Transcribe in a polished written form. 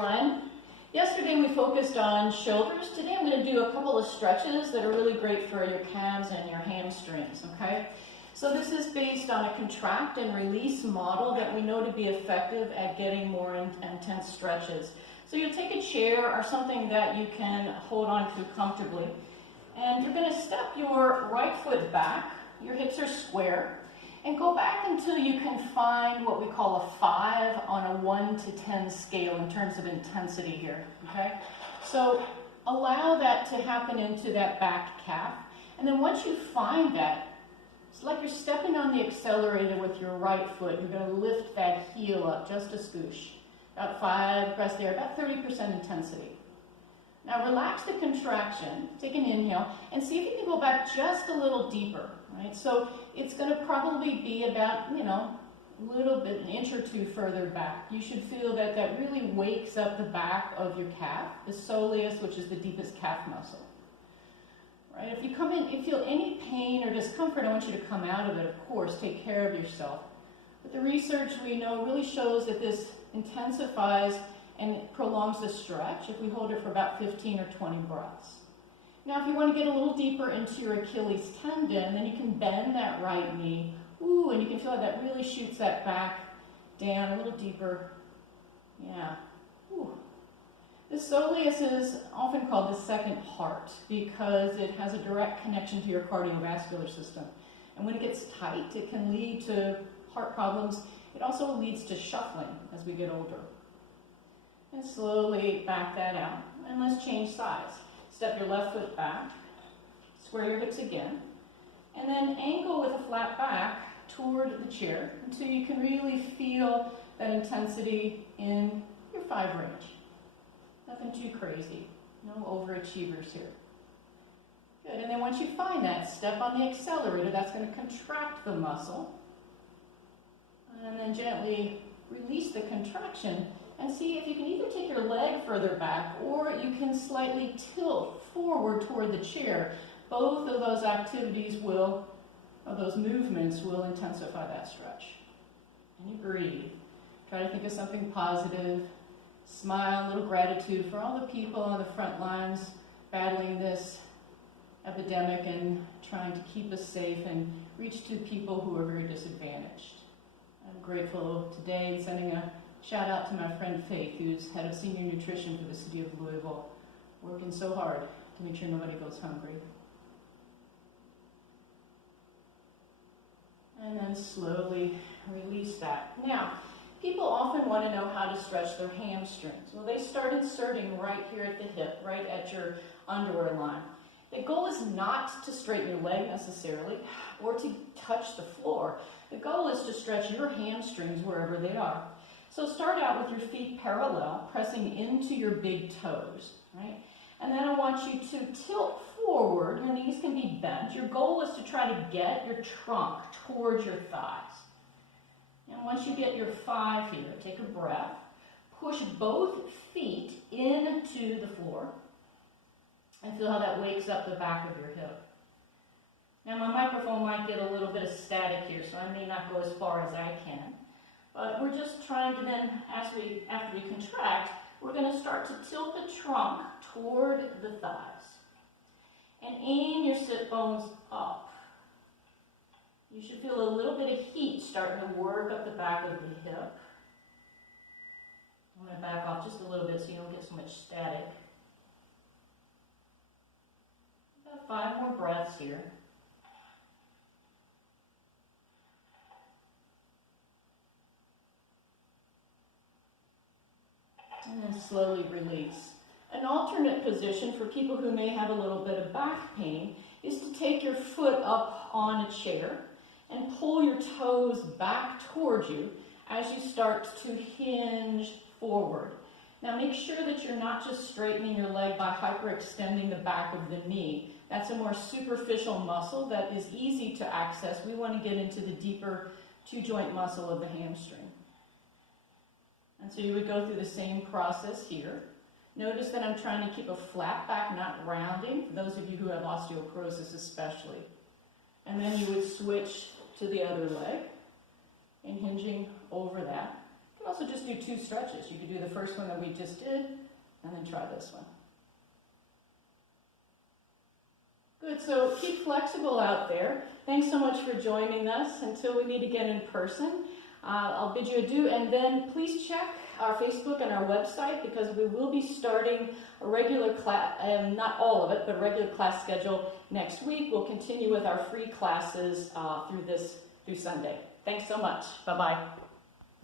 everyone. Yesterday we focused on shoulders. Today I'm going to do a couple of stretches that are really great for your calves and your hamstrings, okay? So this is based on a contract and release model that we know to be effective at getting more intense stretches. So you'll take a chair or something that you can hold on to comfortably, and you're going to step your right foot back, your hips are square, and go back until you can find what we call a 5 on a 1 to 10 scale in terms of intensity here, okay? So allow that to happen into that back calf. And then once you find that, it's like you're stepping on the accelerator with your right foot. You're going to lift that heel up just a scoosh. About 5 breaths there, about 30% intensity. Now relax the contraction, take an inhale, and see if you can go back just a little deeper, right? So it's going to probably be about, a little bit, an inch or two further back. You should feel that that really wakes up the back of your calf, the soleus, which is the deepest calf muscle, right? If you come in, if you feel any pain or discomfort, I want you to come out of it, of course, take care of yourself. But the research we know really shows that this intensifies and it prolongs the stretch if we hold it for about 15 or 20 breaths. Now, if you want to get a little deeper into your Achilles tendon, then you can bend that right knee. Ooh, and you can feel how that really shoots that back down a little deeper. Yeah. Ooh. The soleus is often called the second heart because it has a direct connection to your cardiovascular system. And when it gets tight, it can lead to heart problems. It also leads to shuffling as we get older. And slowly back that out. And let's change sides. Step your left foot back, square your hips again, and then angle with a flat back toward the chair until you can really feel that intensity in your 5 range. Nothing too crazy. No overachievers here. Good, and then once you find that, step on the accelerator. That's going to contract the muscle. And then gently release the contraction. And see if you can either take your leg further back or you can slightly tilt forward toward the chair. Both of those activities will, or those movements will intensify that stretch. And you breathe. Try to think of something positive. Smile, a little gratitude for all the people on the front lines battling this epidemic and trying to keep us safe and reach to people who are very disadvantaged. I'm grateful today in sending a shout out to my friend Faith, who's head of senior nutrition for the city of Louisville, working so hard to make sure nobody goes hungry. And then slowly release that. Now, people often want to know how to stretch their hamstrings. Well, they start inserting right here at the hip, right at your underwear line. The goal is not to straighten your leg necessarily or to touch the floor. The goal is to stretch your hamstrings wherever they are. So start out with your feet parallel, pressing into your big toes, right? And then I want you to tilt forward. Your knees can be bent. Your goal is to try to get your trunk towards your thighs. And once you get your 5 here, take a breath. Push both feet into the floor. And feel how that wakes up the back of your hip. Now my microphone might get a little bit of static here, so I may not go as far as I can. But we're just trying to then, after we contract, we're going to start to tilt the trunk toward the thighs. And aim your sit bones up. You should feel a little bit of heat starting to work up the back of the hip. I'm going to back off just a little bit so you don't get so much static. About 5 more breaths here. And then slowly release. An alternate position for people who may have a little bit of back pain is to take your foot up on a chair and pull your toes back towards you as you start to hinge forward. Now make sure that you're not just straightening your leg by hyperextending the back of the knee. That's a more superficial muscle that is easy to access. We want to get into the deeper 2-joint muscle of the hamstring. And so you would go through the same process here. Notice that I'm trying to keep a flat back, not rounding, for those of you who have osteoporosis especially. And then you would switch to the other leg and hinging over that. You can also just do 2 stretches. You could do the first one that we just did, and then try this one. Good, so keep flexible out there. Thanks so much for joining us. Until we meet again in person, I'll bid you adieu, and then please check our Facebook and our website, because we will be starting a regular class, not all of it, but a regular class schedule next week. We'll continue with our free classes through Sunday. Thanks so much. Bye-bye.